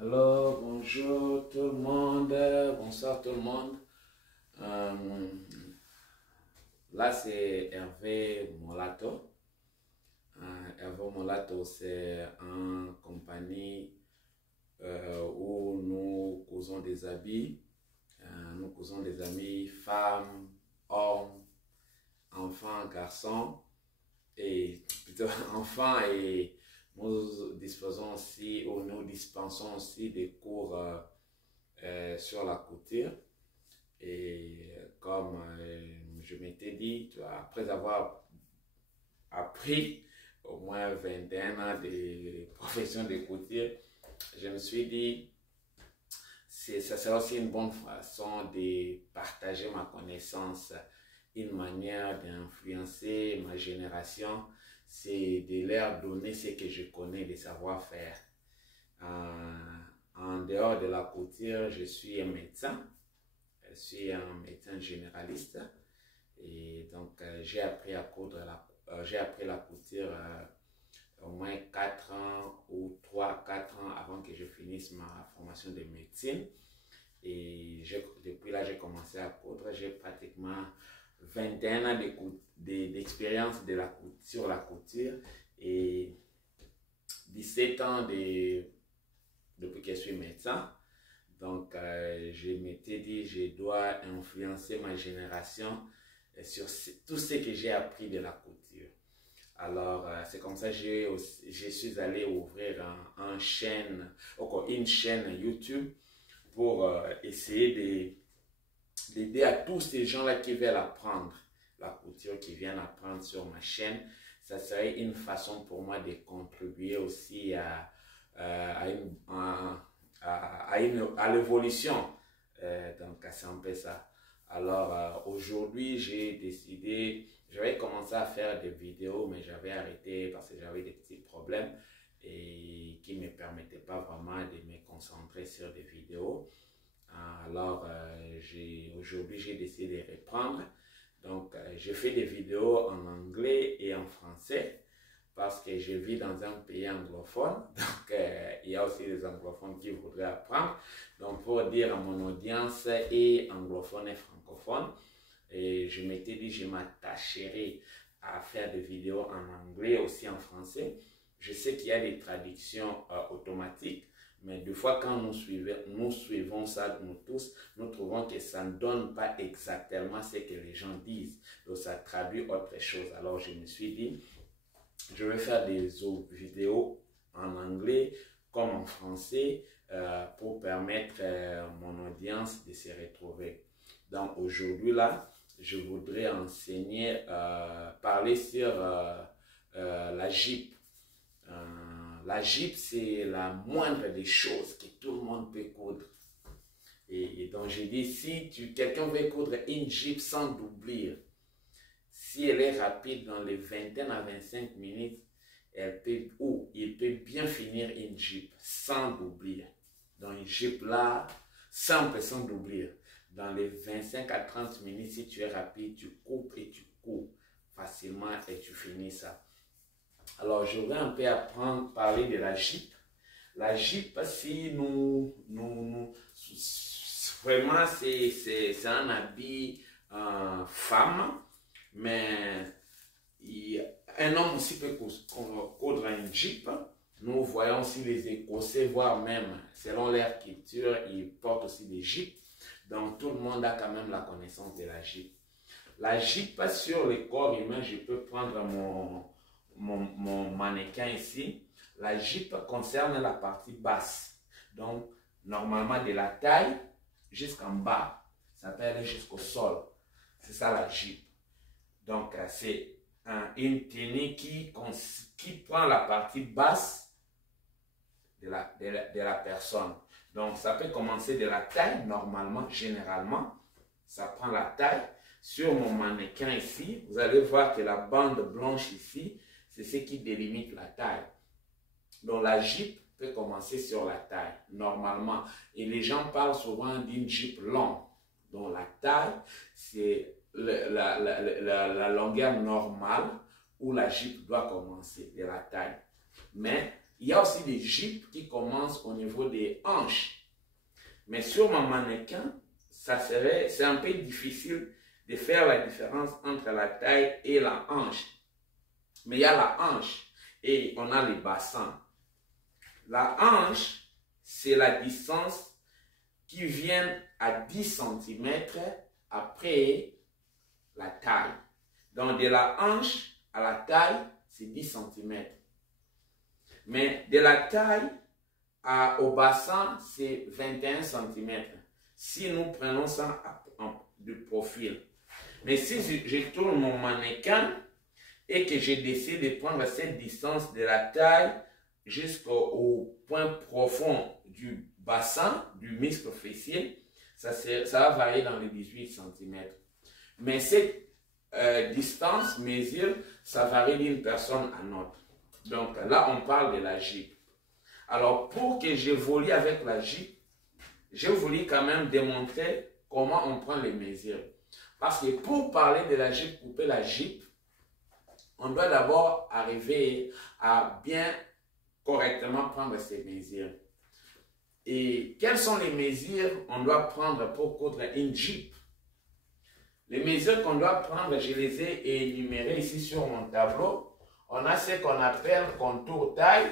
Alors, bonjour tout le monde, bonsoir tout le monde. Euh, Là, c'est Hervé Molato. Hervé Molato, c'est une compagnie où nous causons des habits. Nous causons des habits femmes, hommes, enfants, garçons et plutôt enfants, et nous disposons aussi ou nous dispensons aussi des cours sur la couture. Et comme je m'étais dit, après avoir appris au moins 21 ans de profession de couture, je me suis dit, ça serait aussi une bonne façon de partager ma connaissance, une manière d'influencer ma génération, c'est de leur donner ce que je connais, des savoir-faire. En dehors de la couture, je suis un médecin. Je suis un médecin généraliste et donc j'ai appris à coudre j'ai appris la couture au moins 4 ans ou 3 4 ans avant que je finisse ma formation de médecine. Et depuis là, j'ai commencé à coudre. J'ai pratiquement 21 ans d'expérience sur la couture et 17 ans depuis que je suis médecin. Donc, je m'étais dit, je dois influencer ma génération sur tout ce que j'ai appris de la couture. Alors, c'est comme ça que je suis allé ouvrir une chaîne YouTube pour essayer d'aider à tous ces gens-là qui veulent apprendre la couture, qui viennent apprendre sur ma chaîne. Ça serait une façon pour moi de contribuer aussi à l'évolution. Donc, c'est un peu ça. Alors, aujourd'hui, j'ai décidé, j'avais commencé à faire des vidéos, mais j'avais arrêté parce que j'avais des petits problèmes et qui ne me permettaient pas vraiment de me concentrer sur des vidéos. Alors, aujourd'hui, j'ai décidé de reprendre. Donc, je fais des vidéos en anglais et en français parce que je vis dans un pays anglophone. Donc, il y a aussi des anglophones qui voudraient apprendre. Donc, pour dire à mon audience et anglophone et francophone, et je m'étais dit, je m'attacherai à faire des vidéos en anglais, aussi en français. Je sais qu'il y a des traductions automatiques, mais des fois, quand nous suivons ça, nous tous, nous trouvons que ça ne donne pas exactement ce que les gens disent. Donc, ça traduit autre chose. Alors, je me suis dit, je vais faire des vidéos en anglais comme en français pour permettre à mon audience de se retrouver. Donc, aujourd'hui, là, je voudrais enseigner, parler sur la jipe. La jipe, c'est la moindre des choses que tout le monde peut coudre. Et donc, je dis, si quelqu'un veut coudre une jipe sans doublir, si elle est rapide dans les 21 à 25 minutes, il peut bien finir une jipe sans doublir. Dans une jipe là, 100% doublir. Dans les 25 à 30 minutes, si tu es rapide, tu coupes et tu coupes facilement et tu finis ça. Alors, je vais un peu parler de la jipe. La jipe, si vraiment, c'est un habit femme, mais un homme aussi peut coudre une jipe. Nous voyons aussi les Écossais, voire même, selon leur culture, ils portent aussi des jipes. Donc, tout le monde a quand même la connaissance de la jipe. La jipe, sur le corps humain, je peux prendre mon mannequin ici. La jipe concerne la partie basse. Donc, normalement, de la taille jusqu'en bas. Ça peut aller jusqu'au sol. C'est ça la jipe. Donc, c'est une tenue qui prend la partie basse de la personne. Donc, ça peut commencer de la taille, normalement, généralement. Ça prend la taille. Sur mon mannequin ici, vous allez voir que la bande blanche ici, c'est ce qui délimite la taille. Donc, la jipe peut commencer sur la taille, normalement. Et les gens parlent souvent d'une jipe longue. Donc, la taille, c'est la longueur normale où la jipe doit commencer, de la taille. Mais Il y a aussi des jupes qui commencent au niveau des hanches. Mais sur mon mannequin, c'est un peu difficile de faire la différence entre la taille et la hanche. Mais il y a la hanche et on a les bassins. La hanche, c'est la distance qui vient à 10 cm après la taille. Donc, de la hanche à la taille, c'est 10 cm. Mais de la taille au bassin, c'est 21 cm. Si nous prenons ça de profil. Mais si je tourne mon mannequin et que je décide de prendre cette distance de la taille jusqu'au point profond du bassin, du muscle fessier, ça va varier dans les 18 cm. Mais cette distance, mesure, ça varie d'une personne à l'autre. Donc là, on parle de la jupe. Alors, pour que j'évolue avec la jupe, j'ai voulu quand même démontrer comment on prend les mesures. Parce que pour parler de la jupe, couper la jupe, on doit d'abord arriver à bien correctement prendre ces mesures. Et quelles sont les mesures qu'on doit prendre pour coudre une jupe? Les mesures qu'on doit prendre, je les ai énumérées ici sur mon tableau. On a ce qu'on appelle contour taille,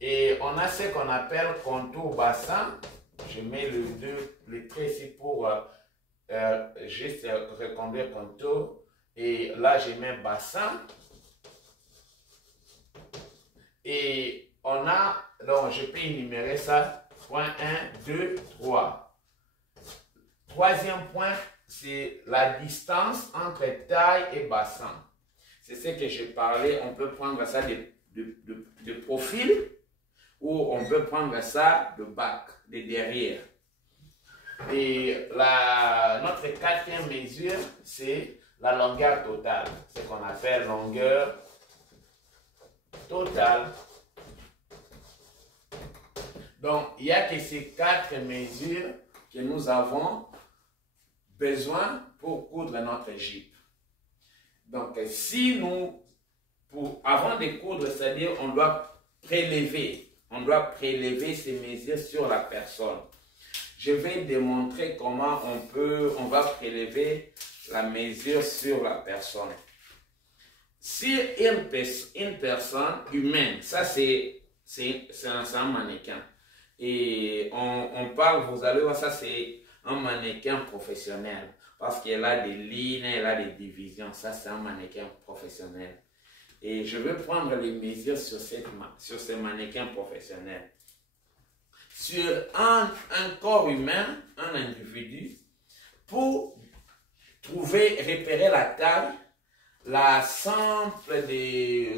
et on a ce qu'on appelle contour bassin. Je mets les traits ici pour juste reconduire contour. Et là, je mets bassin. Et on a, donc je peux énumérer ça, point 1, 2, 3. Troisième point, c'est la distance entre taille et bassin. C'est ce que je parlais, on peut prendre ça de profil ou on peut prendre ça de back, de derrière. Et notre quatrième mesure, c'est la longueur totale, ce qu'on appelle longueur totale. Donc, il n'y a que ces 4 mesures que nous avons besoin pour coudre notre jupe. Donc, si avant de coudre, c'est-à-dire on doit prélever ces mesures sur la personne. Je vais démontrer comment on va prélever la mesure sur la personne. Si une personne humaine, ça c'est un mannequin. Et on parle, vous allez voir, ça c'est un mannequin professionnel. Parce qu'elle a des lignes, elle a des divisions. Ça c'est un mannequin professionnel. Et je vais prendre les mesures sur ce mannequin professionnel. Sur un corps humain, un individu, pour repérer la taille, la simple des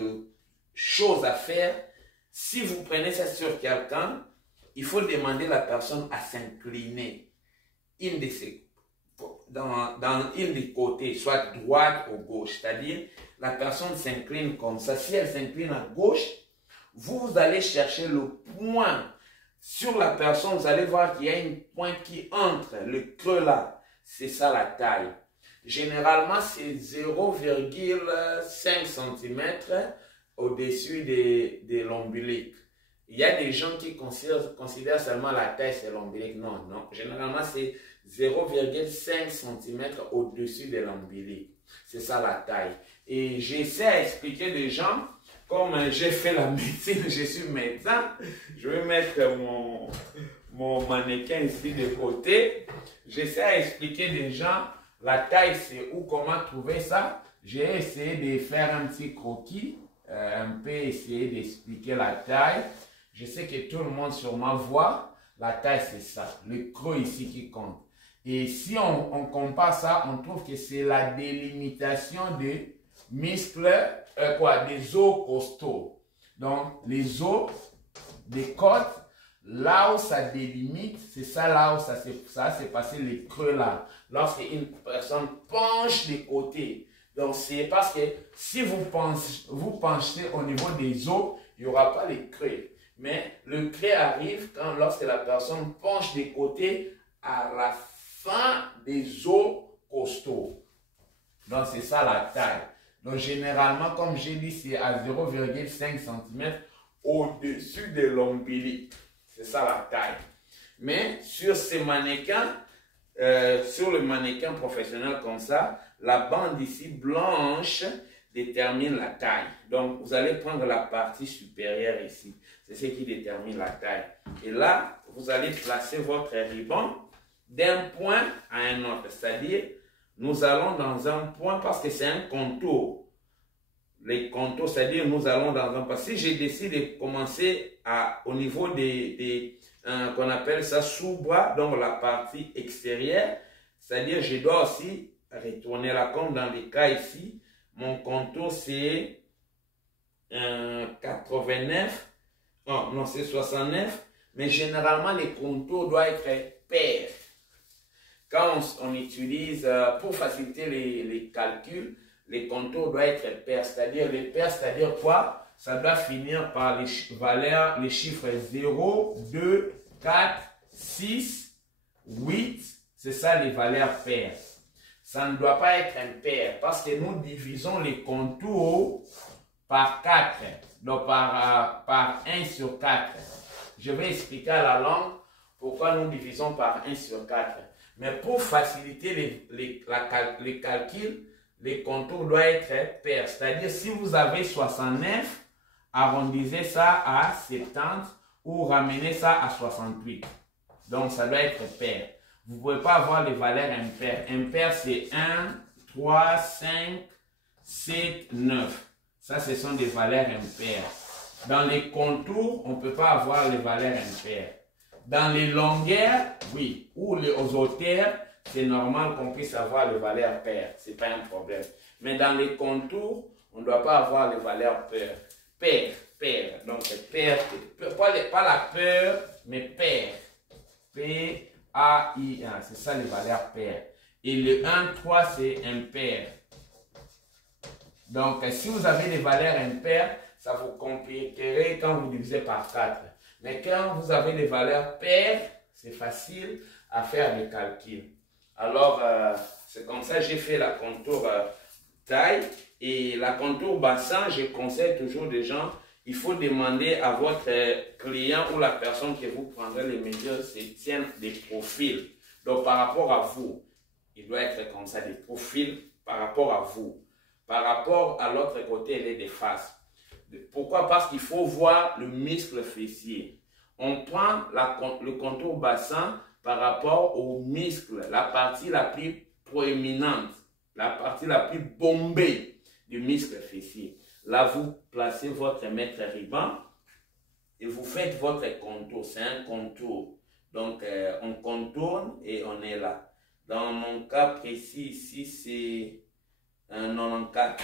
choses à faire, si vous prenez ça sur quelqu'un, il faut demander à la personne à s'incliner dans une des côtés, soit droite ou gauche. C'est-à-dire, la personne s'incline comme ça. Si elle s'incline à gauche, vous allez chercher le point sur la personne. Vous allez voir qu'il y a une pointe qui entre, le creux là. C'est ça la taille. Généralement, c'est 0,5 cm au-dessus de l'ombilic. Il y a des gens qui considèrent seulement la taille, c'est l'ombilic. Non, non. Généralement, c'est 0,5 cm au-dessus de l'ombilic. C'est ça la taille. Et j'essaie à expliquer des gens, comme j'ai fait la médecine, je suis médecin, je vais mettre mon mannequin ici de côté. J'essaie à expliquer des gens, la taille c'est où, comment trouver ça. J'ai essayé de faire un petit croquis, un peu essayer d'expliquer la taille. Je sais que tout le monde sûrement voit, la taille c'est ça, le creux ici qui compte. Et si on compare ça, on trouve que c'est la délimitation des muscles, des os costauds. Donc les os des côtes, là où ça délimite, c'est ça là où ça s'est passé les creux là. Lorsqu'une personne penche des côtés. Donc c'est parce que si vous penchez au niveau des os, il n'y aura pas les creux. Mais le creux arrive lorsque la personne penche des côtés à la fin des os costauds. Donc, c'est ça la taille. Donc, généralement, comme j'ai dit, c'est à 0,5 cm au-dessus de l'ombilic. C'est ça la taille. Mais sur ces mannequins, sur le mannequin professionnel comme ça, la bande ici blanche détermine la taille. Donc, vous allez prendre la partie supérieure ici. C'est ce qui détermine la taille. Et là, vous allez placer votre ruban d'un point à un autre. C'est-à-dire, nous allons dans un point parce que c'est un contour. Les contours, c'est-à-dire, nous allons dans un point. Si je décide de commencer au niveau des qu'on appelle ça sous-bras, donc la partie extérieure, c'est-à-dire, je dois aussi retourner là, comme dans les cas ici. Mon contour, c'est 89. Oh, non, c'est 69. Mais généralement, les contours doivent être pairs. Quand on utilise, pour faciliter les calculs, les contours doivent être pairs. C'est-à-dire, les pairs, c'est-à-dire quoi? Ça doit finir par les valeurs, les chiffres 0, 2, 4, 6, 8. C'est ça les valeurs paires. Ça ne doit pas être impair parce que nous divisons les contours par 4. Donc par 1 sur 4. Je vais expliquer à la langue pourquoi nous divisons par 1 sur 4. Mais pour faciliter les calculs, les contours doivent être pairs. C'est-à-dire si vous avez 69, arrondissez ça à 70 ou ramenez ça à 68. Donc ça doit être pair. Vous ne pouvez pas avoir les valeurs impaires. Impair, c'est 1, 3, 5, 7, 9. Ça, ce sont des valeurs impaires. Dans les contours, on ne peut pas avoir les valeurs impaires. Dans les longueurs, oui. Ou aux hauteurs, c'est normal qu'on puisse avoir les valeurs paires. Ce n'est pas un problème. Mais dans les contours, on ne doit pas avoir les valeurs paires. Paires. Donc, paires. Pas la peur, mais paires. P-A-I-N, c'est ça les valeurs paires. Et le 1, 3, c'est impair. Donc, si vous avez des valeurs impaires, ça vous compliquerait quand vous divisez par 4. Mais quand vous avez des valeurs paires, c'est facile à faire les calculs. Alors, c'est comme ça que j'ai fait la contour taille. Et la contour bassin, je conseille toujours des gens, il faut demander à votre client ou la personne que vous prendrez les mesures, c'est tiennent des profils. Donc, par rapport à vous, il doit être comme ça, des profils par rapport à vous. Par rapport à l'autre côté, il est des faces. Pourquoi? Parce qu'il faut voir le muscle fessier. On prend le contour bassin par rapport au muscle, la partie la plus proéminente, la partie la plus bombée du muscle fessier. Là, vous placez votre mètre ruban et vous faites votre contour. C'est un contour. Donc, on contourne et on est là. Dans mon cas précis ici, c'est un 94.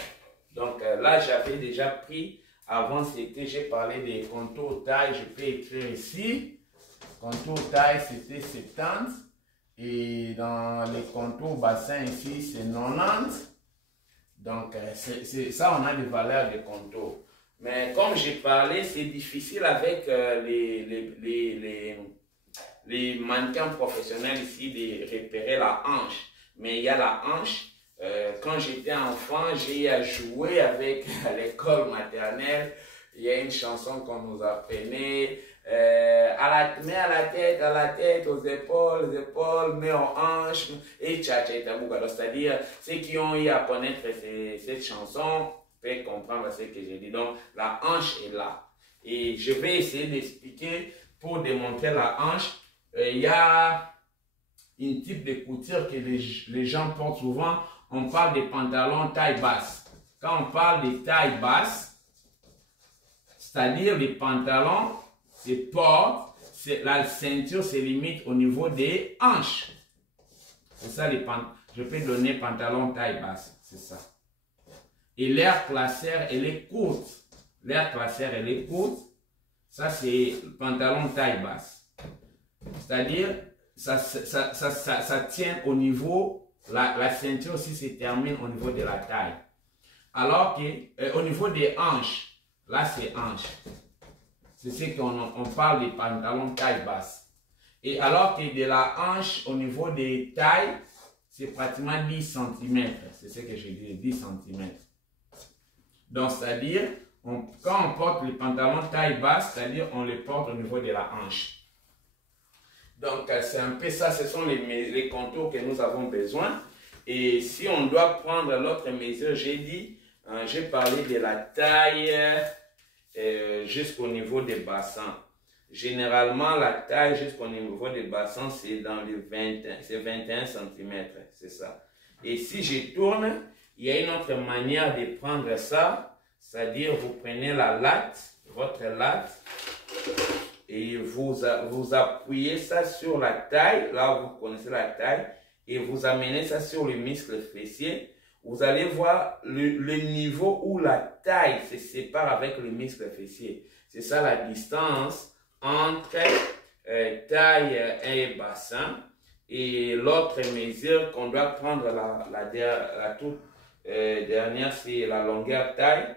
Donc, là, j'avais déjà pris, avant, j'ai parlé des contours taille. Je peux écrire ici. Contour taille, c'était 70. Et dans les contours bassin ici, c'est 90. Donc, ça, on a des valeurs de contour. Mais comme j'ai parlé, c'est difficile avec les mannequins professionnels ici de repérer la hanche. Mais il y a la hanche. Quand j'étais enfant, j'ai joué avec à l'école maternelle. Il y a une chanson qu'on nous apprenait. Mets à la tête, aux épaules, mets aux hanches, et tcha-tcha-tcha-bouga. C'est-à-dire, ceux qui ont eu à connaître cette chanson peuvent comprendre ce que j'ai dit. Donc, la hanche est là. Et je vais essayer d'expliquer pour démontrer la hanche. Il y a une type de couture que les gens portent souvent. On parle des pantalons taille basse. Quand on parle des tailles basses, c'est-à-dire les pantalons se portent, la ceinture se limite au niveau des hanches. C'est ça les pantalons. Je peux donner pantalon taille basse, c'est ça. Et l'air classière, elle est courte. L'air classière, elle est courte. Ça, c'est le pantalon taille basse. C'est-à-dire, ça tient au niveau, la ceinture aussi se termine au niveau de la taille. Alors que au niveau des hanches, là c'est hanche. C'est ce qu'on parle des pantalons taille basse. Et alors que de la hanche au niveau des tailles, c'est pratiquement 10 cm. C'est ce que j'ai dit, 10 cm. Donc, c'est-à-dire, quand on porte les pantalons taille basse, c'est-à-dire on les porte au niveau de la hanche. Donc, c'est un peu ça, ce sont les contours que nous avons besoin. Et si on doit prendre l'autre mesure, j'ai parlé de la taille jusqu'au niveau des bassins. Généralement, la taille jusqu'au niveau des bassins, c'est dans les 21 cm, c'est ça. Et si je tourne, il y a une autre manière de prendre ça, c'est-à-dire vous prenez la latte, votre latte, et vous appuyez ça sur la taille, là où vous connaissez la taille, et vous amenez ça sur le muscle fessier. Vous allez voir le niveau où la taille se sépare avec le muscle fessier. C'est ça la distance entre taille et bassin. Et l'autre mesure qu'on doit prendre, la toute dernière, c'est la longueur taille.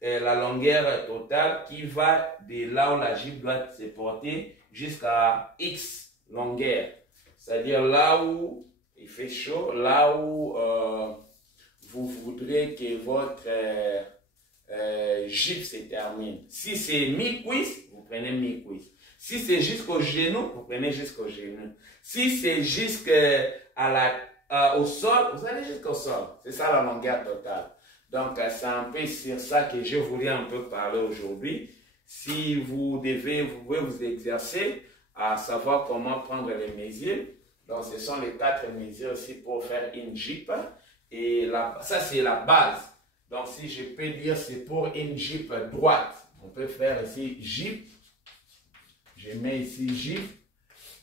La longueur totale qui va de là où la jupe doit se porter jusqu'à X longueur. C'est-à-dire là où il fait chaud, là où vous voudrez que votre jupe se termine. Si c'est mi-cuisse, vous prenez mi-cuisse. Si c'est jusqu'au genou, vous prenez jusqu'au genou. Si c'est jusqu'au sol, vous allez jusqu'au sol. C'est ça la longueur totale. Donc, c'est un peu sur ça que je voulais un peu parler aujourd'hui. Si vous pouvez vous exercer à savoir comment prendre les mesures. Donc, ce sont les 4 mesures aussi pour faire une jupe. Et ça, c'est la base. Donc, si je peux dire, c'est pour une jupe droite. On peut faire ici jupe. Je mets ici jupe.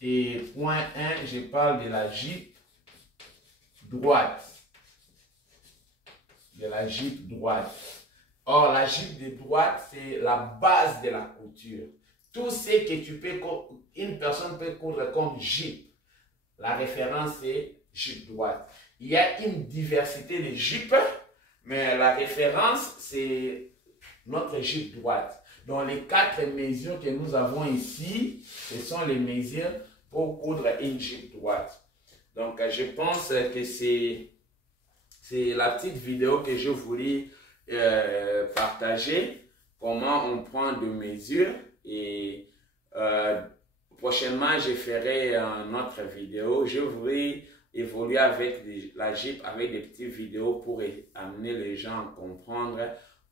Et point 1, je parle de la jupe droite. De la jupe droite. Or, la jupe de droite, c'est la base de la couture. Tout ce que une personne peut coudre comme jupe, la référence c'est jupe droite. Il y a une diversité de jupes, mais la référence c'est notre jupe droite. Donc, les 4 mesures que nous avons ici, ce sont les mesures pour coudre une jupe droite. Donc, je pense que c'est la petite vidéo que je voulais partager, comment on prend des mesures. Et prochainement, je ferai une autre vidéo. Je voudrais évoluer avec la jupe, avec des petites vidéos pour amener les gens à comprendre,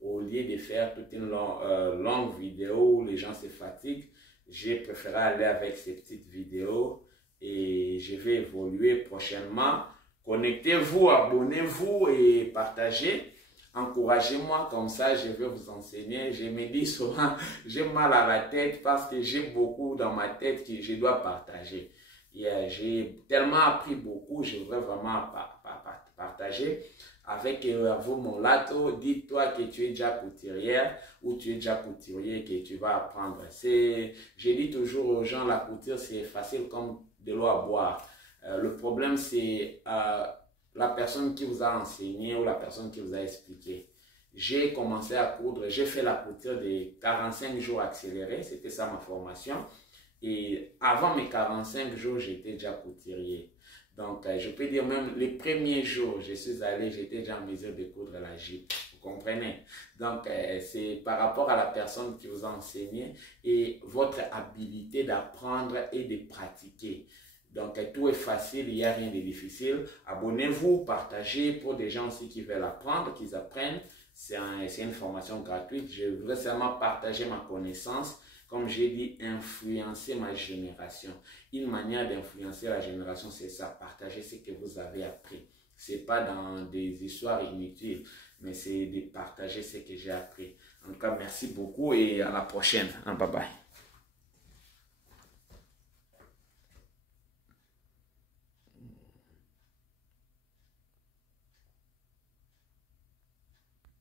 au lieu de faire toute une longue vidéo où les gens se fatiguent. J'ai préféré aller avec ces petites vidéos et je vais évoluer prochainement. Connectez-vous, abonnez-vous et partagez. Encouragez-moi, comme ça je vais vous enseigner. Je me dis souvent, j'ai mal à la tête parce que j'ai beaucoup dans ma tête que je dois partager. J'ai tellement appris beaucoup, je voudrais vraiment partager avec vous mon lato. Dis-toi que tu es déjà couturière ou tu es déjà couturier, que tu vas apprendre. Je dis toujours aux gens, la couture c'est facile comme de l'eau à boire. Le problème, c'est la personne qui vous a enseigné ou la personne qui vous a expliqué. J'ai commencé à coudre, j'ai fait la couture de 45 jours accélérés, c'était ça ma formation. Et avant mes 45 jours, j'étais déjà couturier. Donc, je peux dire même les premiers jours, je suis allé, j'étais déjà en mesure de coudre la jupe. Vous comprenez? Donc, c'est par rapport à la personne qui vous a enseigné et votre habilité d'apprendre et de pratiquer. Donc, tout est facile, il n'y a rien de difficile. Abonnez-vous, partagez pour des gens aussi qui veulent apprendre, qu'ils apprennent. C'est une formation gratuite. Je voudrais seulement partager ma connaissance. Comme j'ai dit, influencer ma génération. Une manière d'influencer la génération, c'est ça. Partager ce que vous avez appris. Ce n'est pas dans des histoires inutiles, mais c'est de partager ce que j'ai appris. En tout cas, merci beaucoup et à la prochaine. Bye bye.